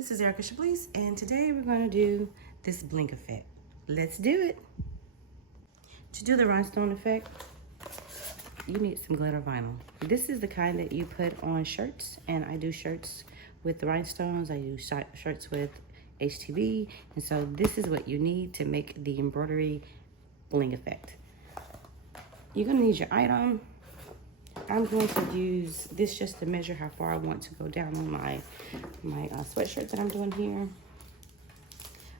This is Erica Chablis, and today we're going to do this blink effect. Let's do it. To do the rhinestone effect, you need some glitter vinyl. This is the kind that you put on shirts, and I do shirts with rhinestones. I do shirts with HTV, and so this is what you need to make the embroidery bling effect. You're going to need your item. I'm going to use this just to measure how far I want to go down on my sweatshirt that I'm doing here.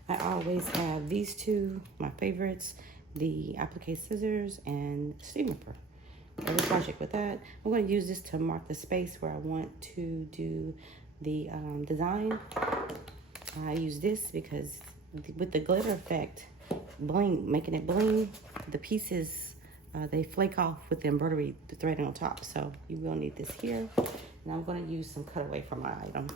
I always have these two, my favorites, the applique scissors and steam ripper. Every project with that. I'm going to use this to mark the space where I want to do the design. I use this because with the glitter effect, bling, making it bling, the pieces they flake off with the embroidery, the threading on top. So you will need this here. And I'm going to use some cutaway for my item.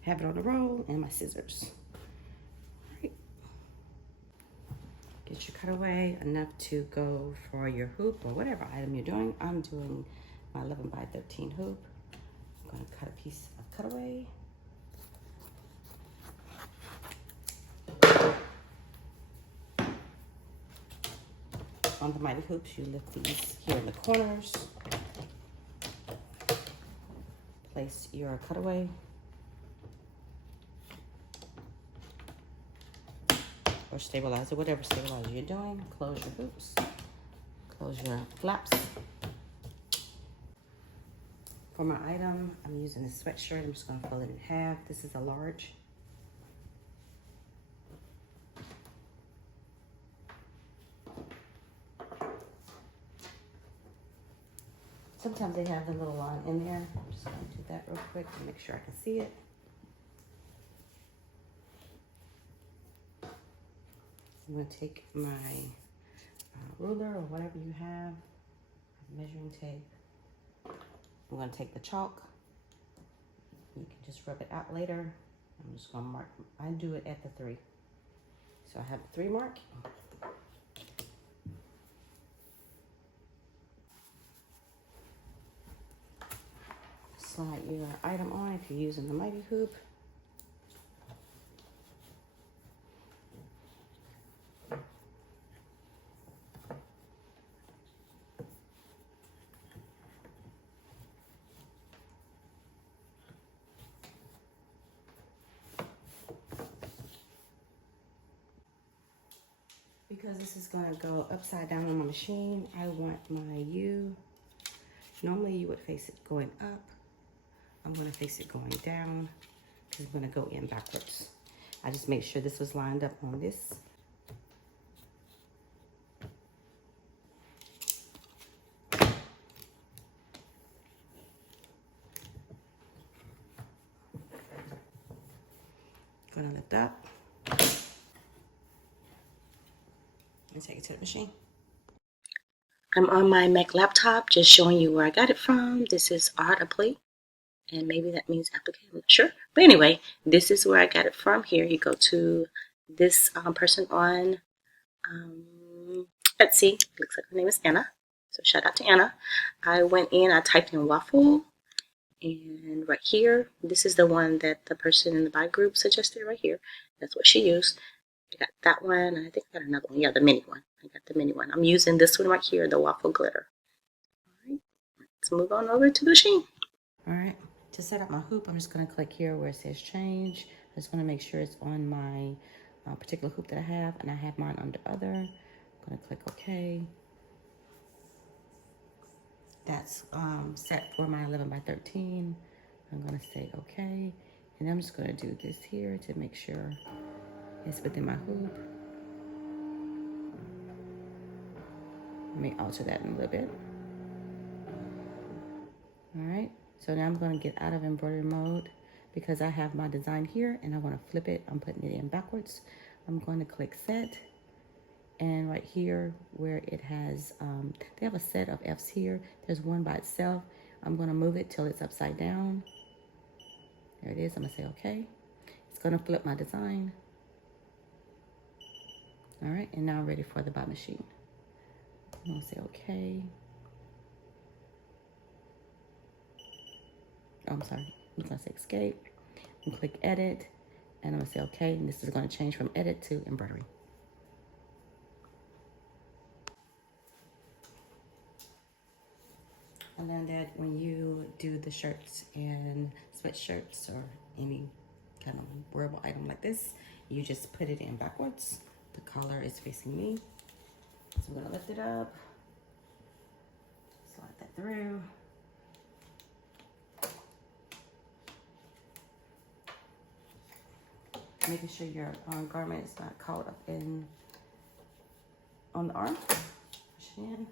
Have it on the roll and my scissors. All right. Get your cutaway enough to go for your hoop or whatever item you're doing. I'm doing my 11 by 13 hoop. I'm going to cut a piece of cutaway. On the mighty hoops, you lift these here in the corners. Place your cutaway. Or stabilizer, whatever stabilizer you're doing. Close your hoops. Close your flaps. For my item, I'm using a sweatshirt. I'm just going to fold it in half. This is a large. Sometimes they have the little line in there. I'm just going to do that real quick to make sure I can see it. I'm going to take my ruler or whatever you have, measuring tape. I'm going to take the chalk. You can just rub it out later. I'm just going to mark. I do it at the 3. So I have the 3 mark. Slide your item on if you're using the mighty hoop. Because this is going to go upside down on my machine, I want my U. Normally you would face it going up. I'm going to face it going down because I'm going to go in backwards. I just made sure this was lined up on this. Going to lift up and take it to the machine. I'm on my Mac laptop just showing you where I got it from. This is Artapli. And maybe that means applique, I'm not sure. But anyway, this is where I got it from. Here you go to this person on Etsy. Looks like her name is Anna. So shout out to Anna. I went in, I typed in waffle. And right here, this is the one that the person in the buy group suggested right here. That's what she used. I got that one. I think I got another one. Yeah, the mini one. I got the mini one. I'm using this one right here, the waffle glitter. All right, let's move on over to the machine. All right. To set up my hoop, I'm just going to click here where it says change. I just want to make sure it's on my particular hoop that I have, and I have mine under other. I'm going to click OK. That's set for my 11 by 13. I'm going to say OK. And I'm just going to do this here to make sure it's within my hoop. Let me alter that in a little bit. All right. So now I'm going to get out of embroidery mode because I have my design here and I want to flip it. I'm putting it in backwards. I'm going to click set. And right here where it has, they have a set of F's here. There's one by itself. I'm going to move it till it's upside down. There it is. I'm going to say okay. It's going to flip my design. All right. And now I'm ready for the buy machine. I'm going to say okay. Oh, I'm sorry. I'm going to say escape. and click edit, and I'm gonna say okay, and this is gonna change from edit to embroidery. I learned that when you do the shirts and sweatshirts or any kind of wearable item like this, you just put it in backwards. The collar is facing me. So I'm gonna lift it up, slide that through. Making sure your garment is not caught up on the arm. Push it in.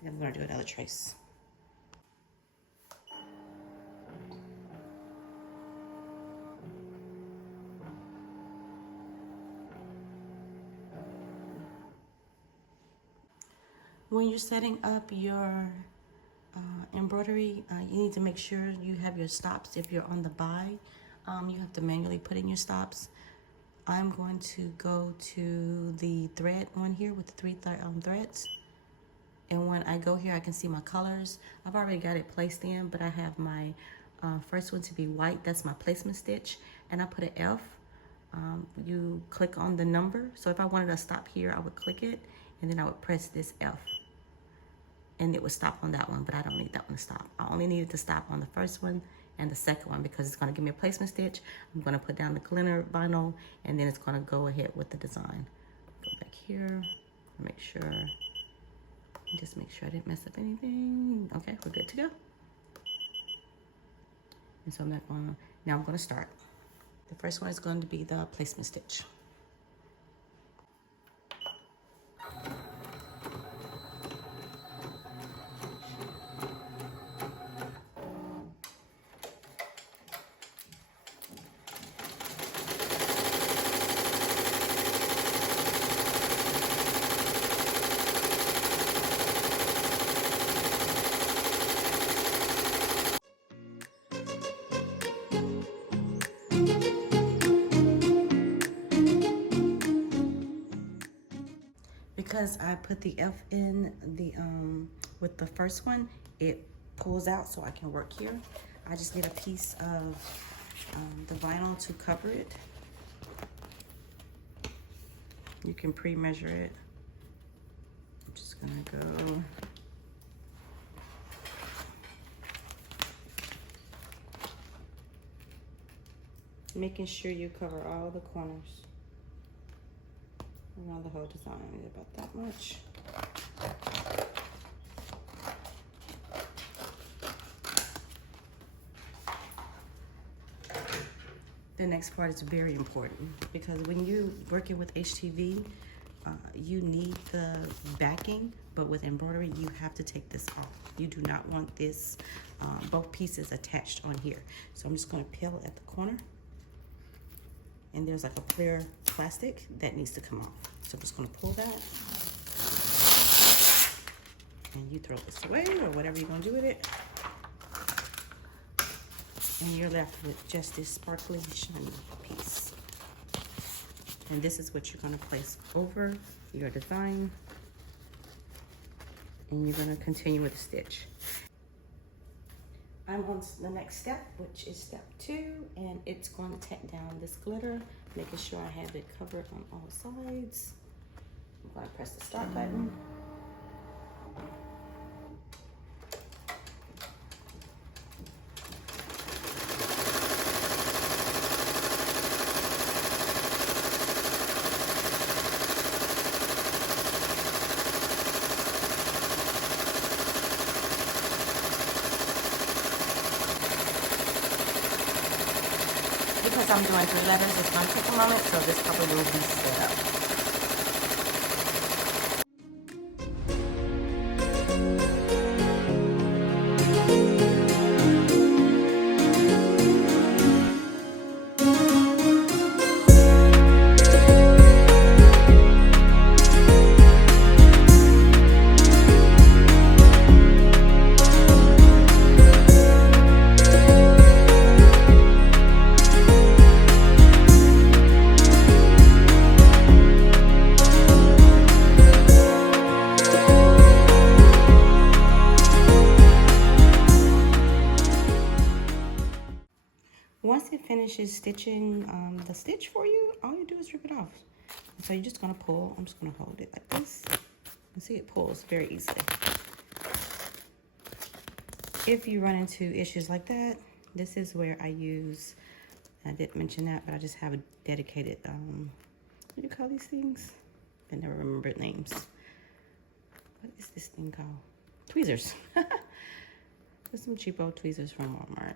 And I'm gonna do another trace. When you're setting up your embroidery, you need to make sure you have your stops. If you're on the buy, you have to manually put in your stops. I'm going to go to the thread one here with the three threads. And when I go here, I can see my colors. I've already got it placed in, but I have my first one to be white. That's my placement stitch. And I put an F. You click on the number. So if I wanted to stop here, I would click it, and then I would press this F. And it would stop on that one, but I don't need that one to stop. I only need it to stop on the first one and the second one because it's gonna give me a placement stitch. I'm gonna put down the glitter vinyl, and then it's gonna go ahead with the design. Go back here, make sure, just make sure I didn't mess up anything. Okay, we're good to go. And so I'm not gonna, now I'm gonna start. The first one is going to be the placement stitch. Because I put the F in the with the first one, it pulls out so I can work here. I just need a piece of the vinyl to cover it. You can pre-measure it. I'm just gonna go. Making sure you cover all the corners around the whole design, about that much. The next part is very important because when you're working with HTV, you need the backing, but with embroidery, you have to take this off. You do not want this, both pieces attached on here. So I'm just gonna peel at the corner. And there's like a clear plastic that needs to come off. So I'm just gonna pull that. And you throw this away or whatever you're gonna do with it. And you're left with just this sparkly, shiny piece. And this is what you're gonna place over your design. And you're gonna continue with the stitch. I'm on the next step, which is step 2, and it's going to tack down this glitter, making sure I have it covered on all sides. I'm going to press the start button. Because I'm doing 3 letters, it's going to take a moment, so this probably will be sped up. finishes stitching the stitch for you, all you do is rip it off. So you're just gonna pull. I'm just gonna hold it like this. You see it pulls very easily. If you run into issues like that, this is where I use, I didn't mention that, but I just have a dedicated, what do you call these things? I never remember names. What is this thing called? Tweezers. There's some cheapo tweezers from Walmart.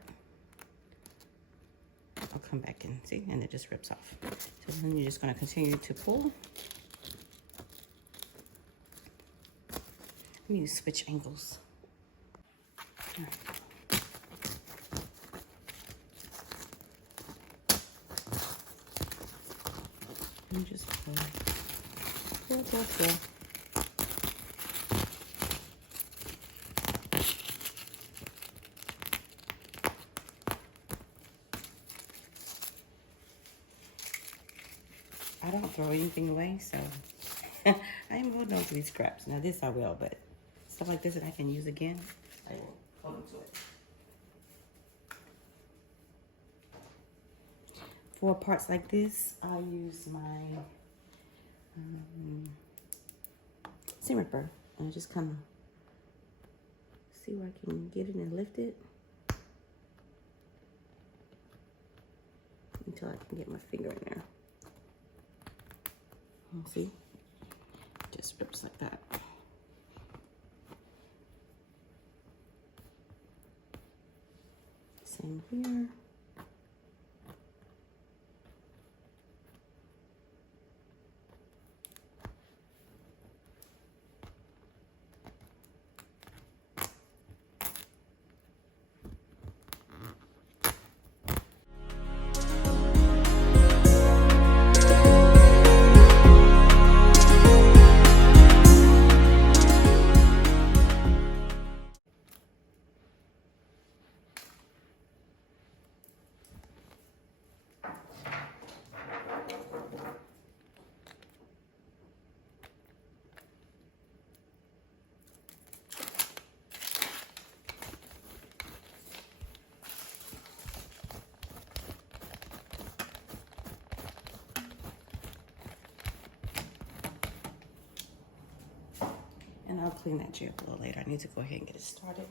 I'll come back and see, and it just rips off. So then you're just going to continue to pull. I'm going to switch angles. And just pull. Pull, pull, pull. I don't throw anything away, so I am holding on to these scraps. Now this I will, but stuff like this that I can use again, I will hold on to it. For parts like this, I'll use my seam ripper, and I just kind of see where I can get it and lift it until I can get my finger in there. See, just rips like that. Same here. And I'll clean that jig a little later. I need to go ahead and get it started.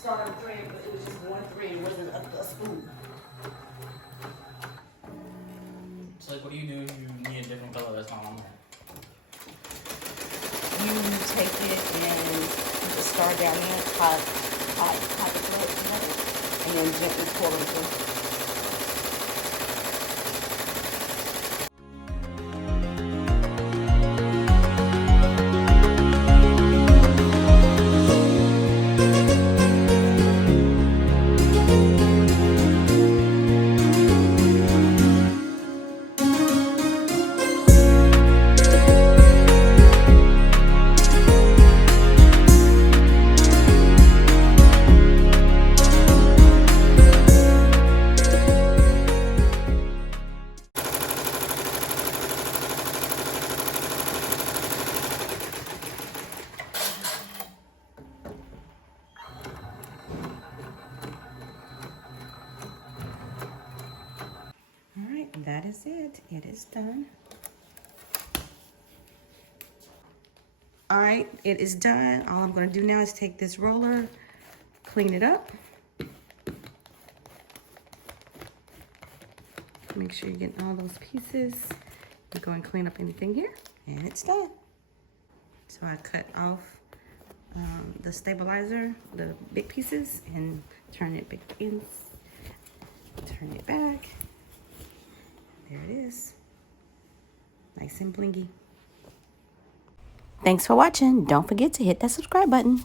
Started thread, but it was just one thread, it wasn't a spool. So like, what do you do if you need a different color that's not on there? You take it and put the star down here, tie the thread together, and then gently pull it through. that is it. It is done. All right, it is done. All I'm gonna do now is take this roller, clean it up. Make sure you're getting all those pieces. You go and clean up anything here, and it's done. So I cut off the stabilizer, the big pieces, and turn it back in. Turn it back. There it is. Nice and blingy. Thanks for watching. Don't forget to hit that subscribe button.